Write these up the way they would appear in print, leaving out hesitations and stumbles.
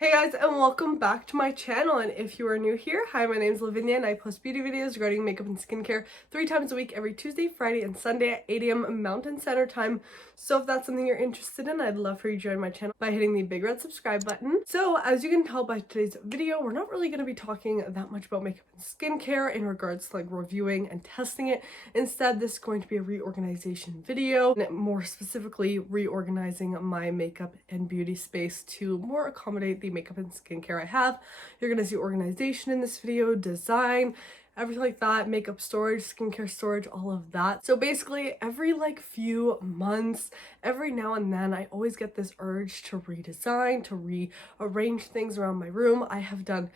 Hey guys, and welcome back to my channel. And if you are new here, hi, my name is Lavinia and I post beauty videos regarding makeup and skincare 3 times a week, every Tuesday, Friday, and Sunday at 8 a.m. Mountain Standard Time. So if that's something you're interested in, I'd love for you to join my channel by hitting the big red subscribe button. So as you can tell by today's video, we're not really going to be talking that much about makeup and skincare in regards to like reviewing and testing it. Instead, this is going to be a reorganization video, and more specifically reorganizing my makeup and beauty space to more accommodate the makeup and skincare I have. You're gonna see organization in this video, design, everything like that, makeup storage, skincare storage, all of that. So basically every like few months, every now and then, I always get this urge to redesign, to rearrange things around my room. I have done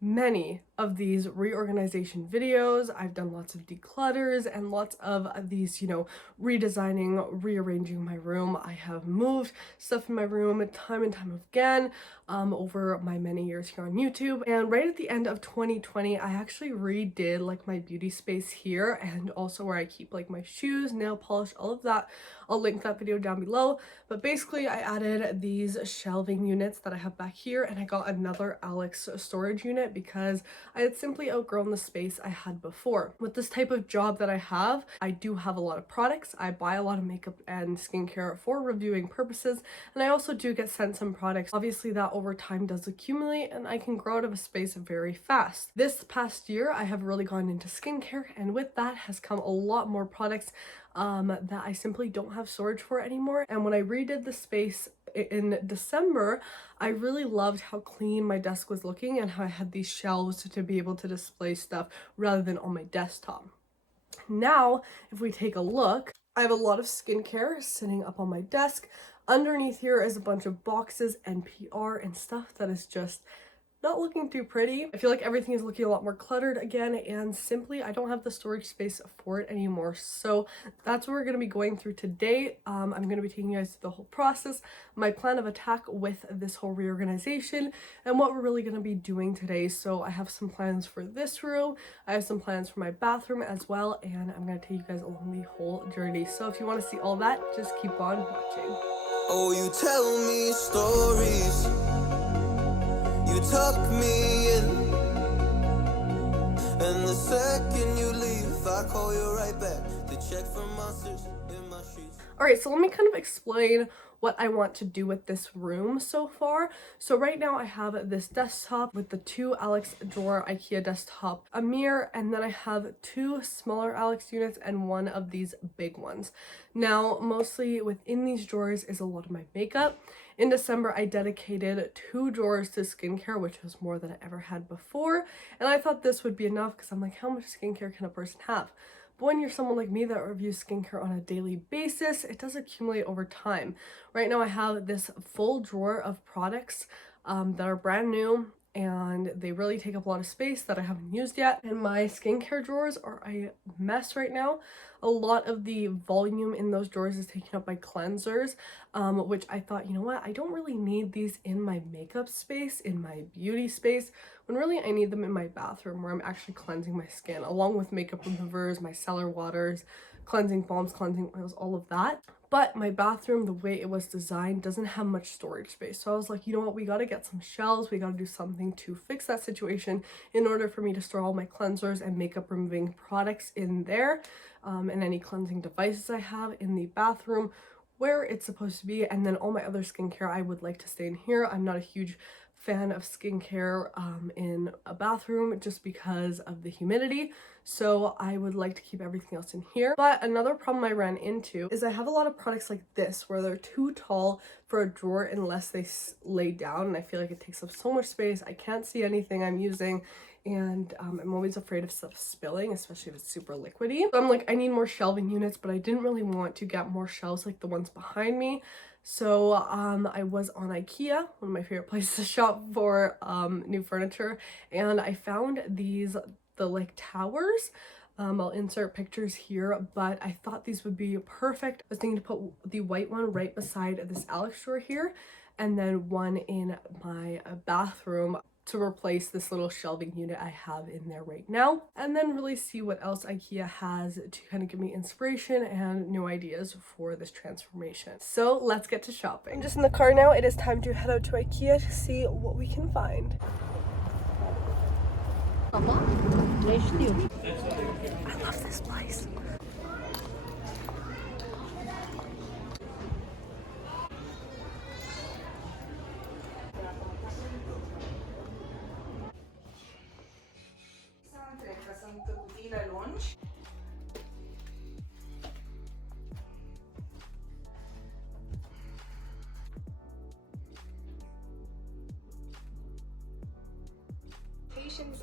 many of these reorganization videos. I've done lots of declutters and lots of these, redesigning, rearranging my room. I have moved stuff in my room time and time again over my many years here on YouTube. And right at the end of 2020, I actually redid like my beauty space here and also where I keep like my shoes, nail polish, all of that. I'll link that video down below. But basically I added these shelving units that I have back here, and I got another Alex storage unit because I had simply outgrown the space I had before. With this type of job that I have, I do have a lot of products. I buy a lot of makeup and skincare for reviewing purposes, and I also do get sent some products. Obviously that over time does accumulate and I can grow out of a space very fast. This past year I have really gone into skincare, and with that has come a lot more products that I simply don't have storage for anymore. And when I redid the space in December, I really loved how clean my desk was looking and how I had these shelves to be able to display stuff rather than on my desktop. Now, if we take a look, I have a lot of skincare sitting up on my desk. Underneath here is a bunch of boxes and PR and stuff that is just not looking too pretty. I feel like everything is looking a lot more cluttered again, and simply I don't have the storage space for it anymore. So that's what we're going to be going through today. I'm going to be taking you guys through the whole process, my plan of attack with this whole reorganization, and what we're really going to be doing today. So I have some plans for this room, I have some plans for my bathroom as well, and I'm going to take you guys along the whole journey. So if you want to see all that, just keep on watching. Oh, you tell me stories, you tuck me in, and the second you leave, I call you right back to check for monsters in my sheets. Alright, so let me kind of explain what I want to do with this room so far. So right now I have this desktop with the two Alex drawer IKEA desktop, a mirror, and then I have two smaller Alex units and one of these big ones. Now, mostly within these drawers is a lot of my makeup. In December, I dedicated 2 drawers to skincare, which was more than I ever had before. And I thought this would be enough because I'm like, how much skincare can a person have? But when you're someone like me that reviews skincare on a daily basis, it does accumulate over time. Right now I have this full drawer of products that are brand new, and they really take up a lot of space that I haven't used yet. And my skincare drawers are a mess right now. A lot of the volume in those drawers is taken up by cleansers, which I thought, you know what, I don't really need these in my makeup space, in my beauty space, when really I need them in my bathroom where I'm actually cleansing my skin, along with makeup removers, my cellar waters, cleansing balms, cleansing oils, all of that. But my bathroom, the way it was designed, doesn't have much storage space. So I was like, you know what, we gotta get some shelves, we gotta do something to fix that situation in order for me to store all my cleansers and makeup removing products in there, and any cleansing devices I have in the bathroom where it's supposed to be. And then all my other skincare I would like to stay in here. I'm not a huge fan of skincare in a bathroom just because of the humidity, so I would like to keep everything else in here. But another problem I ran into is I have a lot of products like this where they're too tall for a drawer unless they lay down, and I feel like it takes up so much space. I can't see anything I'm using, and I'm always afraid of stuff spilling, especially if it's super liquidy. So I'm like, I need more shelving units, but I didn't really want to get more shelves like the ones behind me. So I was on IKEA, one of my favorite places to shop for new furniture, and I found the like towers. I'll insert pictures here, but I thought these would be perfect. I was thinking to put the white one right beside this Alex drawer here, and then one in my bathroom to replace this little shelving unit I have in there right now, and then really see what else IKEA has to kind of give me inspiration and new ideas for this transformation. So let's get to shopping. I'm just in the car now. It is time to head out to IKEA to see what we can find. I love this place.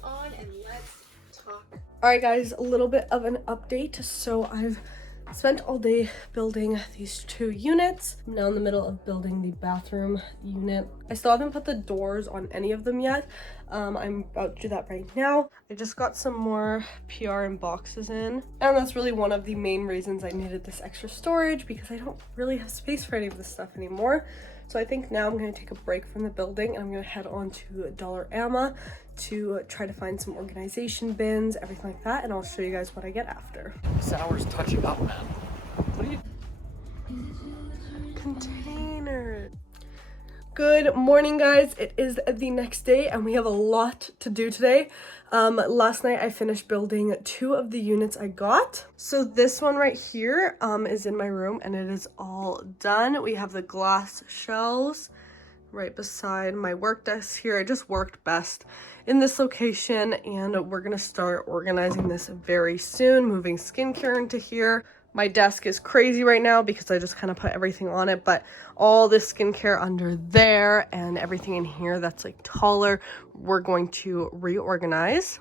On and let's talk. Alright guys, a little bit of an update. So I've spent all day building these 2 units. I'm now in the middle of building the bathroom unit. I still haven't put the doors on any of them yet. I'm about to do that right now. I just got some more PR and boxes in, and that's really one of the main reasons I needed this extra storage, because I don't really have space for any of this stuff anymore. So I think now I'm going to take a break from the building and I'm going to head on to Dollarama to try to find some organization bins, everything like that, and I'll show you guys what I get after. This hour's touching up, man. What are you? Container. Good morning, guys. It is the next day and we have a lot to do today. Last night I finished building 2 of the units I got. So this one right here is in my room and it is all done. We have the glass shelves right beside my work desk here. It just worked best in this location, and we're gonna start organizing this very soon, moving skincare into here. My desk is crazy right now because I just kind of put everything on it, but all this skincare under there and everything in here that's like taller, we're going to reorganize.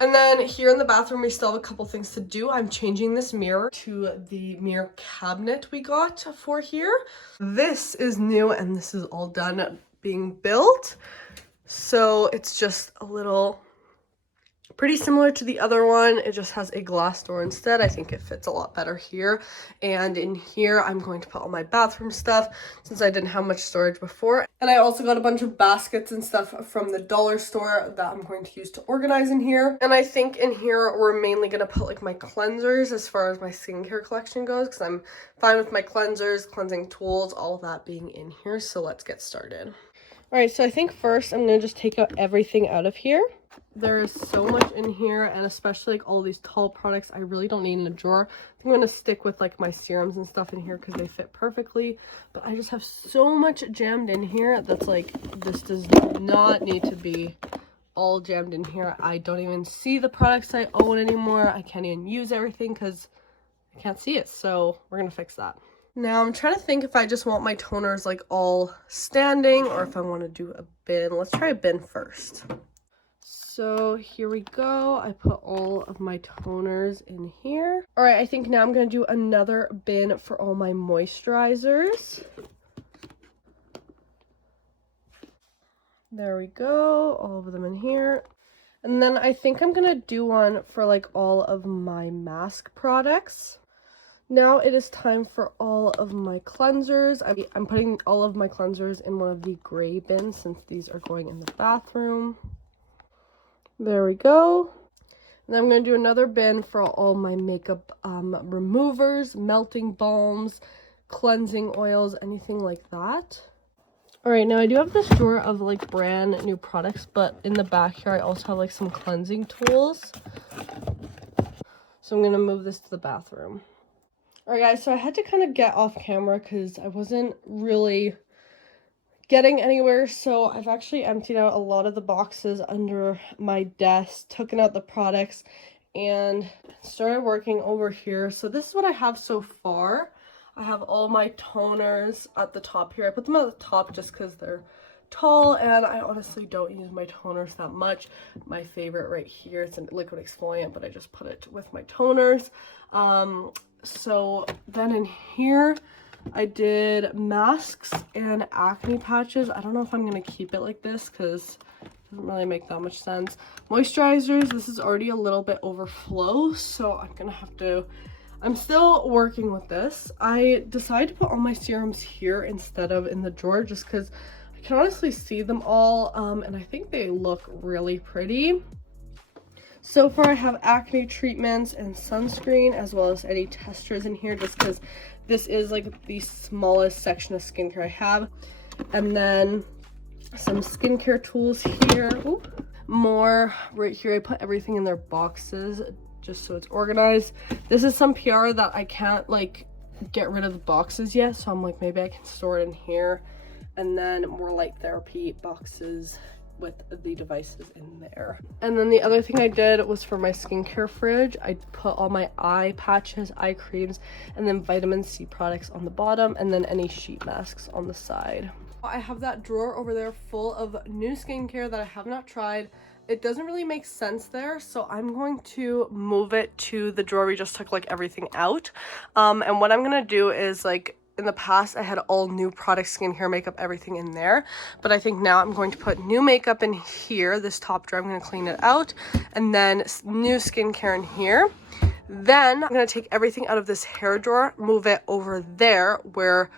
And then here in the bathroom, we still have a couple things to do. I'm changing this mirror to the mirror cabinet we got for here. This is new and this is all done being built. So it's just a little pretty similar to the other one. It just has a glass door instead. I think it fits a lot better here. And in here, I'm going to put all my bathroom stuff since I didn't have much storage before. And I also got a bunch of baskets and stuff from the dollar store that I'm going to use to organize in here. And I think in here, we're mainly going to put like my cleansers as far as my skincare collection goes, because I'm fine with my cleansers, cleansing tools, all that being in here. So let's get started. All right, so I think first I'm going to just take out everything out of here. There's so much in here, and especially like all these tall products I really don't need in a drawer. I think I'm going to stick with like my serums and stuff in here because they fit perfectly. But I just have so much jammed in here that's like, this does not need to be all jammed in here. I don't even see the products I own anymore. I can't even use everything because I can't see it. So we're going to fix that. Now I'm trying to think if I just want my toners like all standing or if I want to do a bin. Let's try a bin first. So here we go. I put all of my toners in here. All right, I think now I'm going to do another bin for all my moisturizers. There we go, all of them in here. And then I think I'm going to do one for like all of my mask products. Now it is time for all of my cleansers. I'm putting all of my cleansers in one of the gray bins since these are going in the bathroom. There we go. And then I'm going to do another bin for all my makeup removers, melting balms, cleansing oils, anything like that. All right, now I do have this drawer of like brand new products, but in the back here I also have like some cleansing tools. So I'm going to move this to the bathroom. All right, guys, so I had to kind of get off camera because I wasn't really getting anywhere. So I've actually emptied out a lot of the boxes under my desk, taken out the products, and started working over here. So this is what I have so far. I have all my toners at the top here. I put them at the top just because they're tall, and I honestly don't use my toners that much. My favorite right here, it's a liquid exfoliant, but I just put it with my toners. So then in here, I did masks and acne patches. I don't know if I'm going to keep it like this because it doesn't really make that much sense. Moisturizers, this is already a little bit overflow, so I'm going to have to... I'm still working with this. I decided to put all my serums here instead of in the drawer just because I can honestly see them all, and I think they look really pretty. So far I have acne treatments and sunscreen, as well as any testers in here, just because this is like the smallest section of skincare I have. And then some skincare tools here. Oop. More right here. I put everything in their boxes just so it's organized. This is some PR that I can't like get rid of the boxes yet, so I'm like, maybe I can store it in here. And then more light therapy boxes with the devices in there. And then the other thing I did was for my skincare fridge, I put all my eye patches, eye creams, and then vitamin C products on the bottom, and then any sheet masks on the side. I have that drawer over there full of new skincare that I have not tried. It doesn't really make sense there, so I'm going to move it to the drawer we just took like everything out. And what I'm gonna do is, like, in the past I had all new products, skincare, makeup, everything in there, but I think now I'm going to put new makeup in here. This top drawer, I'm going to clean it out, and then new skincare in here. Then I'm going to take everything out of this hair drawer, move it over there where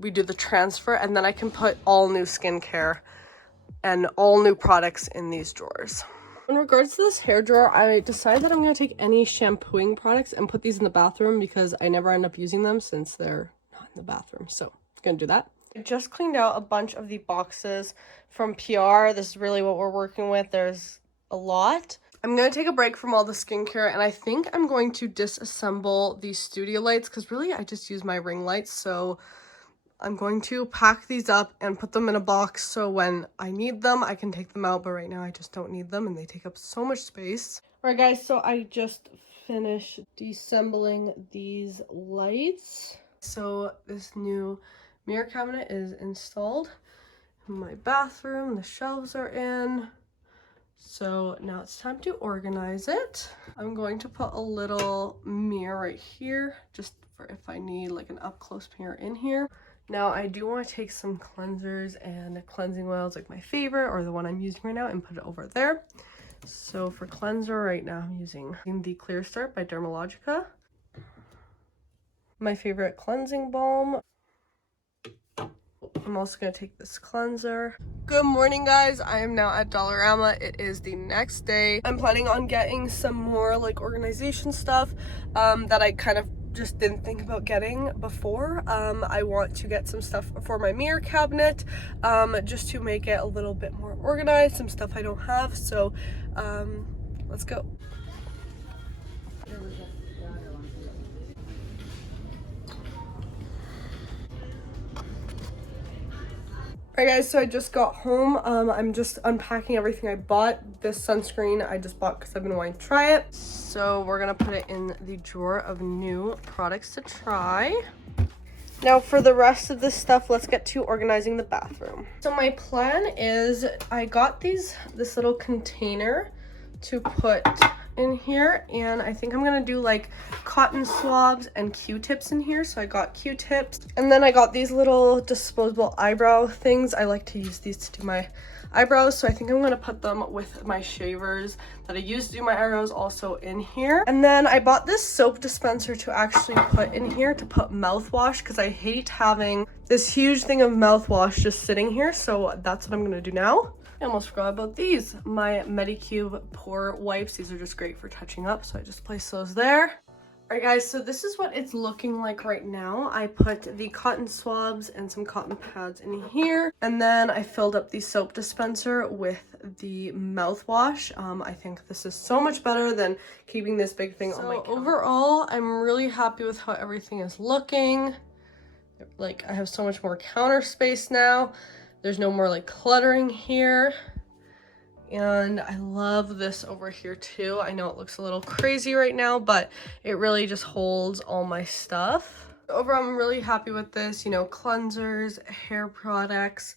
we do the transfer, and then I can put all new skincare and all new products in these drawers. In regards to this hair drawer, I decided that I'm going to take any shampooing products and put these in the bathroom because I never end up using them since they're not in the bathroom. So I'm going to do that. I just cleaned out a bunch of the boxes from PR. This is really what we're working with. There's a lot. I'm going to take a break from all the skincare, and I think I'm going to disassemble these studio lights because really I just use my ring lights. So I'm going to pack these up and put them in a box so when I need them, I can take them out. But right now I just don't need them and they take up so much space. All right, guys, so I just finished deassembling these lights. So this new mirror cabinet is installed in my bathroom. The shelves are in. So now it's time to organize it. I'm going to put a little mirror right here just for if I need like an up close mirror in here. Now I do want to take some cleansers and cleansing oils, like my favorite or the one I'm using right now, and put it over there. So for cleanser right now I'm using the Clear Start by Dermalogica. My favorite cleansing balm. I'm also going to take this cleanser. Good morning, guys. I am now at Dollarama. It is the next day. I'm planning on getting some more like organization stuff that I kind of just didn't think about getting before. I want to get some stuff for my mirror cabinet just to make it a little bit more organized, some stuff I don't have. So let's go. Alright guys, so I just got home. I'm just unpacking everything I bought. This sunscreen I just bought because I've been wanting to try it. So we're gonna put it in the drawer of new products to try. Now for the rest of this stuff, let's get to organizing the bathroom. So my plan is I got this little container to put in here, and I think I'm gonna do like cotton swabs and Q-tips in here. So I got Q-tips, and then I got these little disposable eyebrow things. I like to use these to do my eyebrows, so I think I'm gonna put them with my shavers that I use to do my eyebrows also in here. And then I bought this soap dispenser to actually put in here to put mouthwash, because I hate having this huge thing of mouthwash just sitting here. So that's what I'm gonna do now. I almost forgot about these. My Medicube pore wipes. These are just great for touching up, so I just place those there. Alright guys, so this is what it's looking like right now. I put the cotton swabs and some cotton pads in here, and then I filled up the soap dispenser with the mouthwash. I think this is so much better than keeping this big thing on my counter. Overall, I'm really happy with how everything is looking. Like, I have so much more counter space now. There's no more like cluttering here. And I love this over here too. I know it looks a little crazy right now, but it really just holds all my stuff. Overall, I'm really happy with this. You know, cleansers, hair products,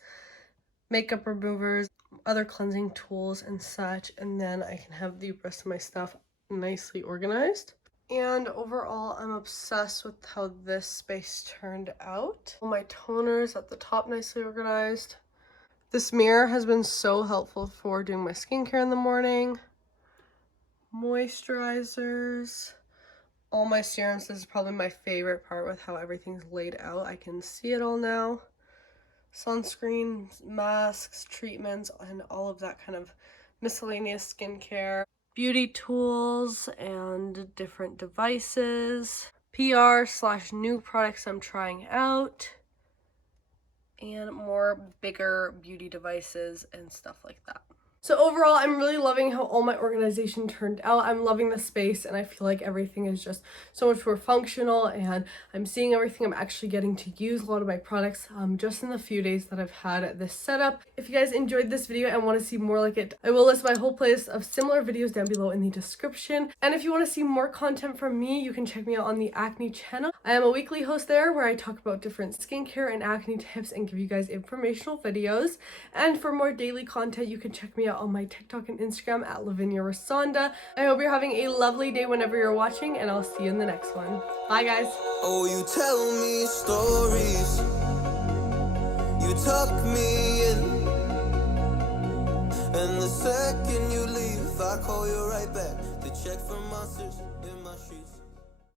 makeup removers, other cleansing tools and such. And then I can have the rest of my stuff nicely organized. And overall, I'm obsessed with how this space turned out. All my toners at the top nicely organized. This mirror has been so helpful for doing my skincare in the morning. Moisturizers. All my serums. This is probably my favorite part with how everything's laid out. I can see it all now. sunscreen, masks, treatments, and all of that kind of miscellaneous skincare, beauty tools, and different devices, PR/new products I'm trying out, and more bigger beauty devices and stuff like that. So overall, I'm really loving how all my organization turned out. I'm loving the space, and I feel like everything is just so much more functional, and I'm seeing everything. I'm actually getting to use a lot of my products just in the few days that I've had this setup. If you guys enjoyed this video and want to see more like it, I will list my whole playlist of similar videos down below in the description. And if you want to see more content from me, you can check me out on the Acne channel. I am a weekly host there where I talk about different skincare and acne tips and give you guys informational videos. And for more daily content, you can check me out on my TikTok and Instagram at Lavinia. I hope you're having a lovely day whenever you're watching, and I'll see you in the next one. Bye, guys. Oh, you tell me stories, you tuck me in, and the second you leave, I call you right back to check for monsters in my sheets.